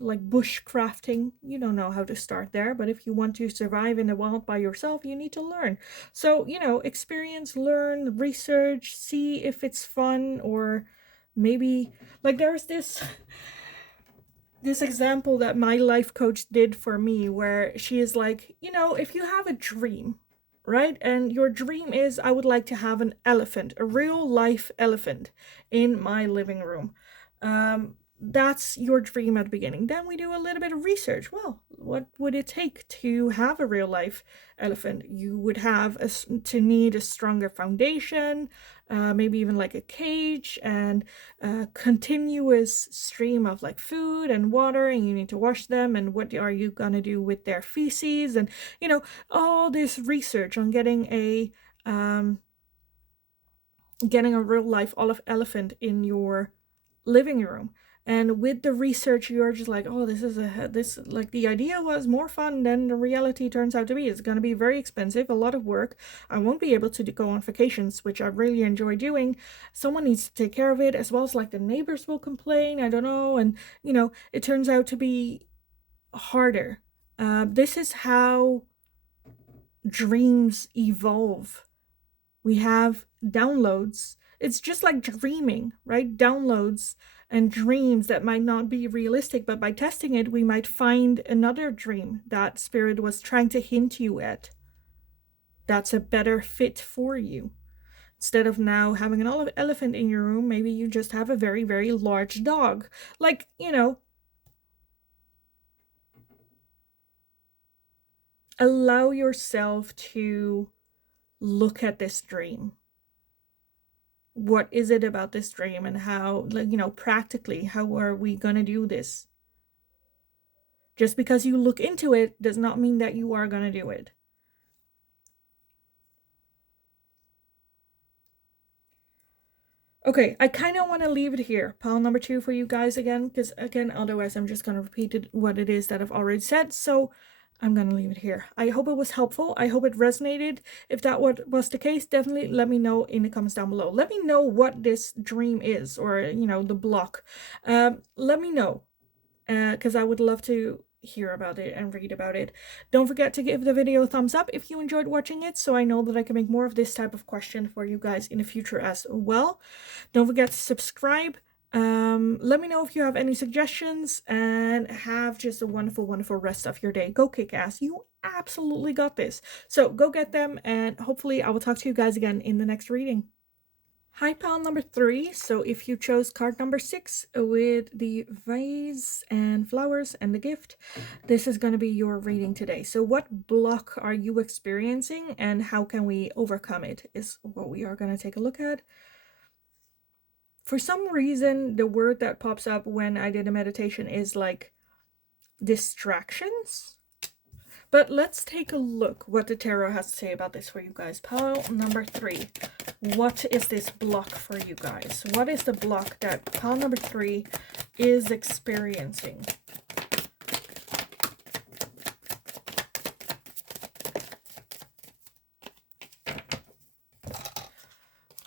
Like bushcrafting. You don't know how to start there, but if you want to survive in the wild by yourself, you need to learn. So, experience, learn, research, see if it's fun, or maybe, like, there's this example that my life coach did for me where she is like, if you have a dream, right? And your dream is, I would like to have an elephant, a real life elephant in my living room. That's your dream at the beginning. Then we do a little bit of research. Well, what would it take to have a real life elephant? You would have to need a stronger foundation, maybe even like a cage and a continuous stream of like food and water, and you need to wash them, and what are you gonna do with their feces, and all this research on getting a real life elephant in your living room. And with the research, you're just like, oh, this like the idea was more fun than the reality turns out to be. It's going to be very expensive, a lot of work. I won't be able to go on vacations, which I really enjoy doing. Someone needs to take care of it, as well as like the neighbors will complain. I don't know. And, it turns out to be harder. This is how dreams evolve. We have downloads. It's just like dreaming, right? Downloads and dreams that might not be realistic, but by testing it, we might find another dream that spirit was trying to hint you at. That's a better fit for you. Instead of now having an elephant in your room, maybe you just have a very, very large dog. Like, allow yourself to look at this dream. What is it about this dream, and how, practically, how are we going to do this? Just because you look into it does not mean that you are going to do it. Okay, I kind of want to leave it here, pile number 2 for you guys again, because again, otherwise I'm just going to repeat what it is that I've already said. So I'm going to leave it here. I hope it was helpful. I hope it resonated. If that was the case, definitely let me know in the comments down below. Let me know what this dream is, or, the block. Let me know, because I would love to hear about it and read about it. Don't forget to give the video a thumbs up if you enjoyed watching it, so I know that I can make more of this type of question for you guys in the future as well. Don't forget to subscribe. Let me know if you have any suggestions, and have just a wonderful, wonderful rest of your day. Go kick ass. You absolutely got this. So go get them, and hopefully I will talk to you guys again in the next reading. Hi, pile number 3. So if you chose card number 6 with the vase and flowers and the gift, this is going to be your reading today. So what block are you experiencing, and how can we overcome it, is what we are going to take a look at. For some reason, the word that pops up when I did a meditation is like distractions. But let's take a look what the tarot has to say about this for you guys. Pile number 3. What is this block for you guys? What is the block that pile number 3 is experiencing?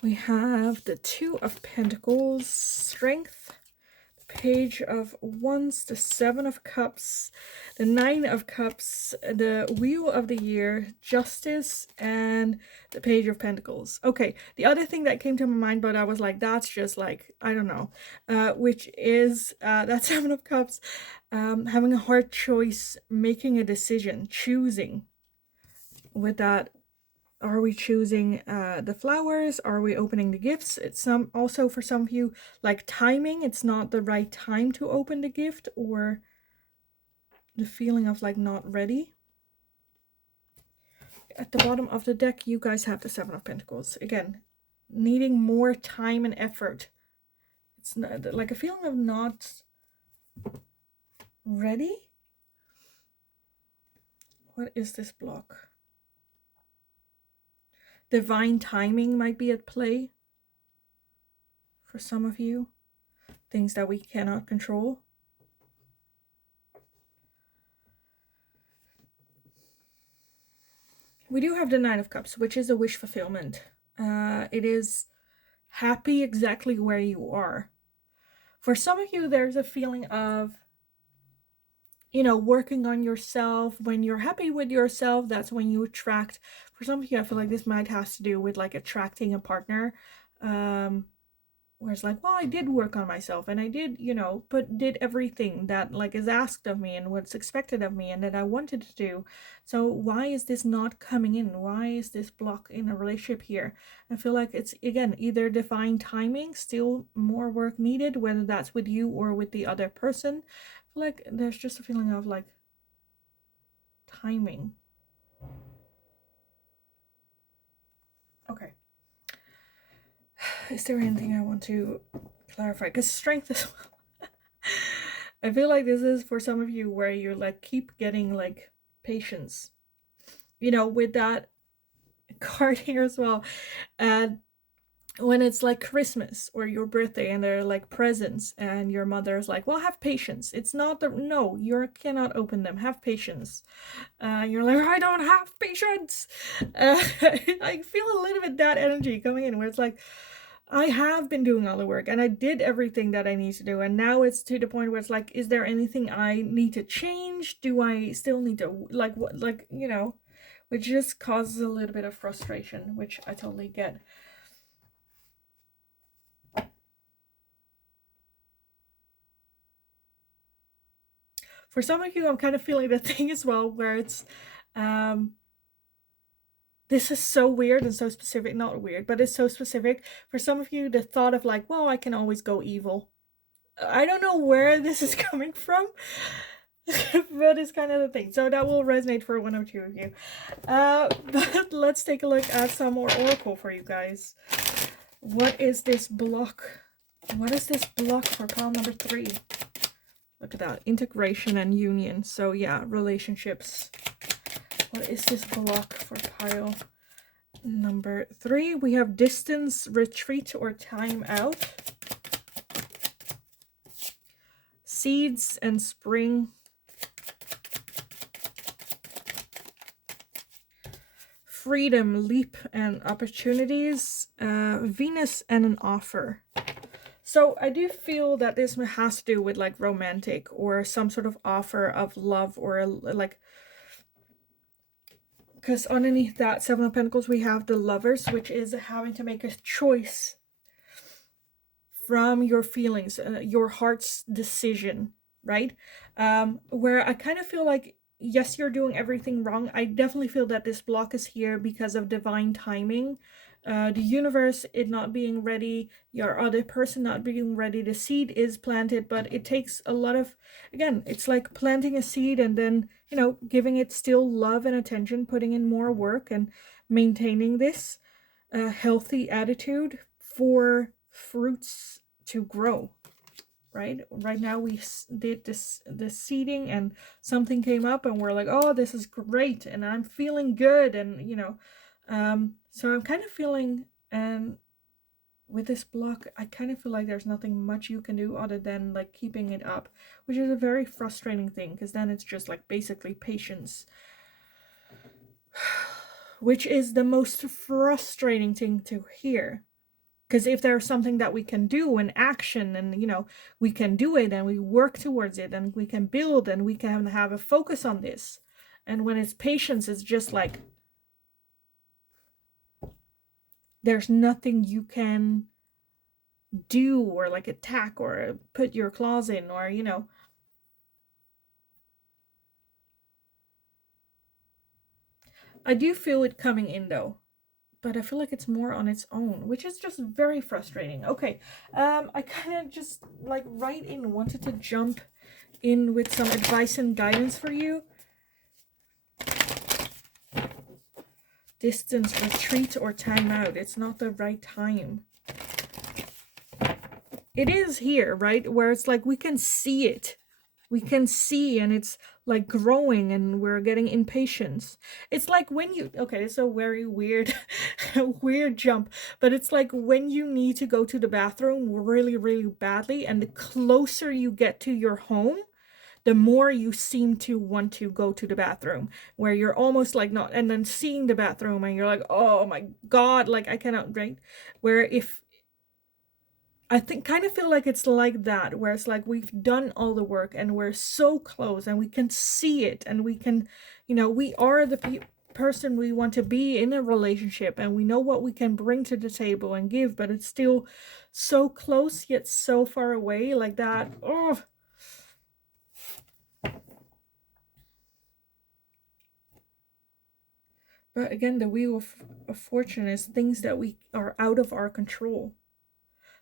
We have the 2 of Pentacles, Strength, the Page of Wands, the 7 of Cups, the 9 of Cups, the Wheel of the Year, Justice, and the Page of Pentacles. Okay, the other thing that came to my mind, but I was like, that's just like, I don't know, which is that 7 of Cups, having a hard choice, making a decision, choosing. With that, are we choosing the flowers? Are we opening the gifts? It's also for some of you, like timing. It's not the right time to open the gift, or the feeling of like not ready. At the bottom of the deck, you guys have the 7 of Pentacles. Again, needing more time and effort. It's not, like a feeling of not ready. What is this block? Divine timing might be at play for some of you. Things that we cannot control. We do have the 9 of Cups, which is a wish fulfillment. It is happy exactly where you are. For some of you, there's a feeling of, you know, working on yourself. When you're happy with yourself, that's when you attract. For some of you, I feel like this might have to do with like attracting a partner. Where it's like, well, I did work on myself, and I did, you know, did everything that like is asked of me and what's expected of me and that I wanted to do. So why is this not coming in? Why is this block in a relationship here? I feel like it's, again, either divine timing, still more work needed, whether that's with you or with the other person. I feel like there's just a feeling of like timing. Okay. Is there anything I want to clarify? Because strength as well. I feel like this is for some of you where you're like keep getting like patience, you know, with that card here as well. And when it's like Christmas or your birthday and there are like presents and your mother's like, well, have patience. It's not the, no, you cannot open them. Have patience. You're like, I don't have patience. I feel a little bit that energy coming in where it's like, I have been doing all the work and I did everything that I need to do, and now it's to the point where it's like, is there anything I need to change? Do I still need to, like, what, like, you know, which just causes a little bit of frustration, which I totally get. For some of you, I'm kind of feeling the thing as well where it's this is so weird and so specific, not weird, but it's so specific. For some of you, the thought of like, well, I can always go evil. I don't know where this is coming from, but it's kind of the thing. So that will resonate for one or two of you. But let's take a look at some more oracle for you guys. What is this block? What is this block for pile number 3? Look at that. Integration and union. So yeah, relationships. What is this block for pile number 3? We have distance, retreat, or time out. Seeds and spring. Freedom, leap, and opportunities. Venus and an offer. So I do feel that this has to do with like romantic or some sort of offer of love, or like, because underneath that 7 of Pentacles we have the Lovers, which is having to make a choice from your feelings, your heart's decision, right? Where I kind of feel like, yes, you're doing everything wrong. I definitely feel that this block is here because of divine timing. The universe, it not being ready, your other person not being ready. The seed is planted, but it takes a lot of, again, it's like planting a seed and then, you know, giving it still love and attention, putting in more work and maintaining this healthy attitude for fruits to grow. right? Right now we did this seeding and something came up and we're like, oh, this is great and I'm feeling good. And, you know, so I'm kind of feeling, and with this block, I kind of feel like there's nothing much you can do other than like keeping it up, which is a very frustrating thing because then it's just like basically patience, which is the most frustrating thing to hear. Because if there's something that we can do in action and, you know, we can do it and we work towards it and we can build and we can have a focus on this. And when it's patience, it's just like there's nothing you can do or like attack or put your claws in or, you know. I do feel it coming in though, but I feel like it's more on its own, which is just very frustrating. Okay, I kind of just like right in wanted to jump in with some advice and guidance for you. Distance, retreat, or time out. It's not the right time. It is here, right? Where it's like we can see it. We can see and it's like growing and we're getting impatience. It's like when you, okay, it's a very weird, weird jump, but it's like when you need to go to the bathroom really, really badly, and the closer you get to your home, the more you seem to want to go to the bathroom, where you're almost like not, and then seeing the bathroom and you're like, oh my God, like I cannot, right? Where if, I think kind of feel like it's like that, where it's like we've done all the work and we're so close and we can see it and we can, you know, we are the person we want to be in a relationship and we know what we can bring to the table and give, but it's still so close yet so far away, like that. Oh. But again, the wheel of fortune is things that we are out of our control.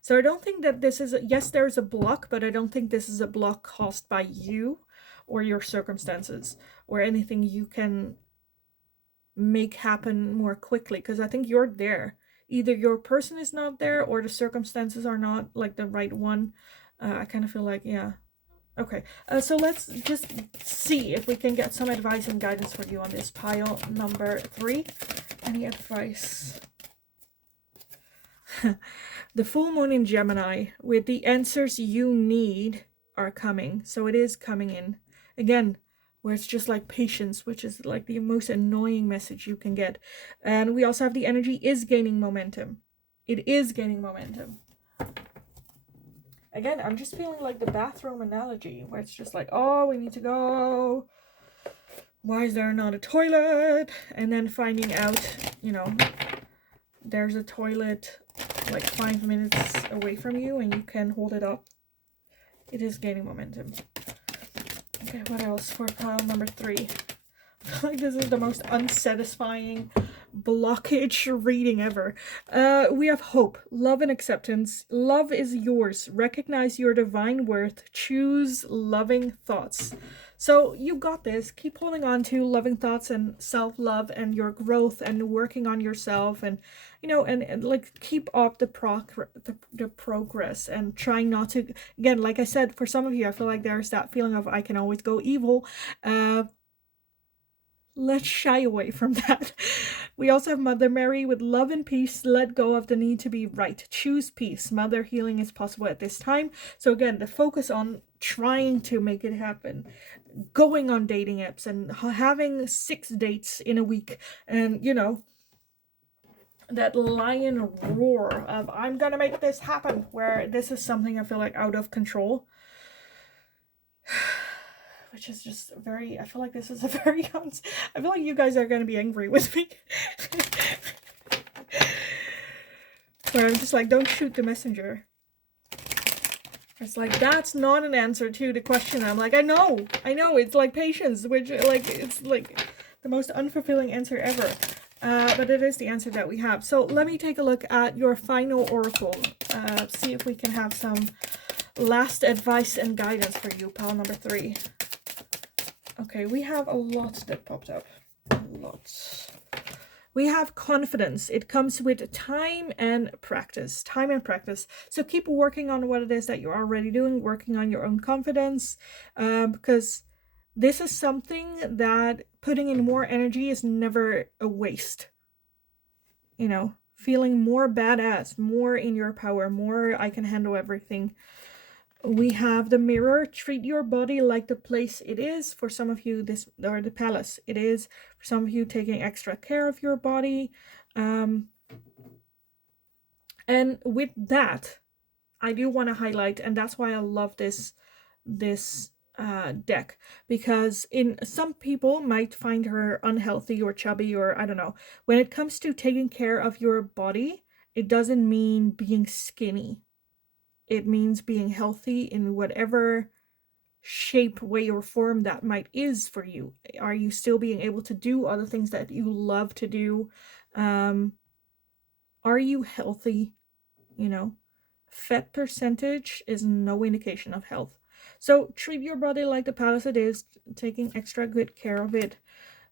So I don't think that this is, yes, there's a block, but I don't think this is a block caused by you or your circumstances or anything you can make happen more quickly, because I think you're there. Either your person is not there or the circumstances are not like the right one. I kind of feel like, yeah. Okay, so let's just see if we can get some advice and guidance for you on this pile number 3. Any advice? The full moon in Gemini with the answers you need are coming. So it is coming in. Again, where it's just like patience, which is like the most annoying message you can get. And we also have the energy is gaining momentum. It is gaining momentum. Again, I'm just feeling like the bathroom analogy, where it's just like, oh, we need to go. Why is there not a toilet? And then finding out, you know, there's a toilet like 5 minutes away from you and you can hold it up. It is gaining momentum. Okay, what else for pile number 3? I feel like this is the most unsatisfying blockage reading ever. We have hope, love, and acceptance. Love is yours. Recognize your divine worth. Choose loving thoughts. So you got this. Keep holding on to loving thoughts and self-love and your growth and working on yourself, and you know, and like keep up the progress and trying not to, again, like I said, for some of you I feel like there's that feeling of I can always go evil. Let's shy away from that. We also have Mother Mary with love and peace. Let go of the need to be right. Choose peace. Mother healing is possible at this time. So again, the focus on trying to make it happen. Going on dating apps and having 6 dates in a week. And, you know, that lion roar of I'm gonna make this happen, where this is something I feel like out of control. Which is just very, I feel like this is a very, I feel like you guys are going to be angry with me. Where I'm just like, don't shoot the messenger. It's like, that's not an answer to the question. I'm like, I know, it's like patience, which like, it's like the most unfulfilling answer ever. But it is the answer that we have. So let me take a look at your final oracle. See if we can have some last advice and guidance for you, pile number 3. Okay, we have a lot that popped up. Lots. We have confidence. It comes with time and practice. Time and practice. So keep working on what it is that you're already doing, working on your own confidence, because this is something that putting in more energy is never a waste. You know, feeling more badass, more in your power, more I can handle everything. We have the mirror. Treat your body like the place it is. For some of you, this, or the palace it is. For some of you, taking extra care of your body. And with that, I do want to highlight, and that's why I love this deck, because some people might find her unhealthy or chubby, or I don't know. When it comes to taking care of your body, it doesn't mean being skinny. It means being healthy in whatever shape, way, or form that might is for you. Are you still being able to do other things that you love to do? Are you healthy? You know, fat percentage is no indication of health. So treat your body like the palace it is, taking extra good care of it.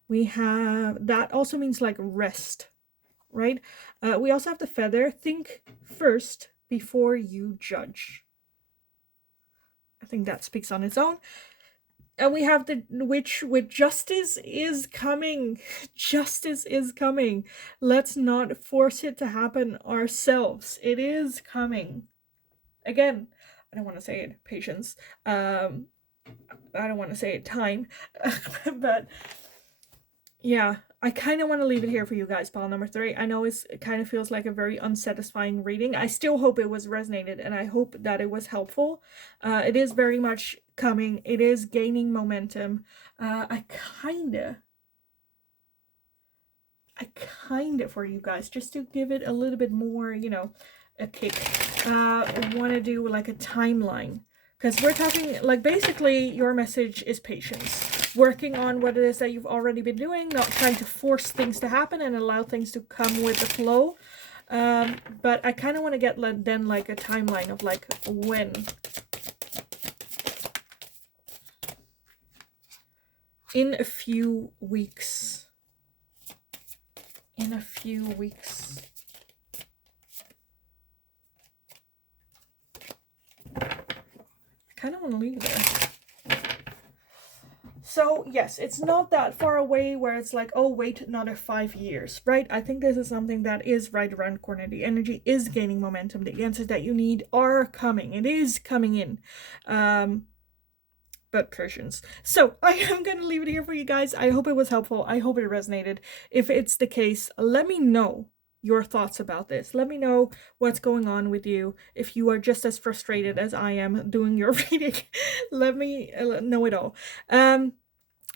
We have, that also means like rest, right? We also have the feather. Think first before you judge. I think that speaks on its own. And we have the witch with justice is coming. Justice is coming. Let's not force it to happen ourselves. It is coming. Again, I don't want to say it, patience. I don't want to say it, time. But yeah, I kind of want to leave it here for you guys, pile number 3. I know it kind of feels like a very unsatisfying reading. I still hope it was resonated, and I hope that it was helpful. It is very much coming. It is gaining momentum. I kind of, for you guys, just to give it a little bit more, you know, a kick, want to do like a timeline, because we're talking like basically your message is patience, working on what it is that you've already been doing, not trying to force things to happen and allow things to come with the flow. But I kind of want to get then like a timeline of like when. In a few weeks. In a few weeks. I kind of want to leave it there. So yes, it's not that far away where it's like, oh, wait another 5 years, right? I think this is something that is right around the corner. The energy is gaining momentum. The answers that you need are coming. It is coming in. But patience. So I am going to leave it here for you guys. I hope it was helpful. I hope it resonated. If it's the case, let me know your thoughts about this. Let me know what's going on with you. If you are just as frustrated as I am doing your reading, let me know it all.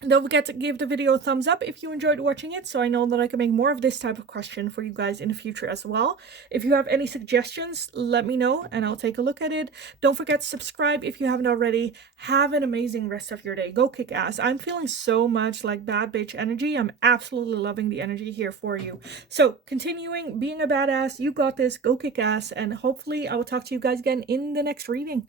Don't forget to give the video a thumbs up if you enjoyed watching it, so I know that I can make more of this type of question for you guys in the future as well. If you have any suggestions, let me know and I'll take a look at it. Don't forget to subscribe if you haven't already. Have an amazing rest of your day. Go kick ass. I'm feeling so much like bad bitch energy. I'm absolutely loving the energy here for you. So continuing being a badass, you got this. Go kick ass, and hopefully I will talk to you guys again in the next reading.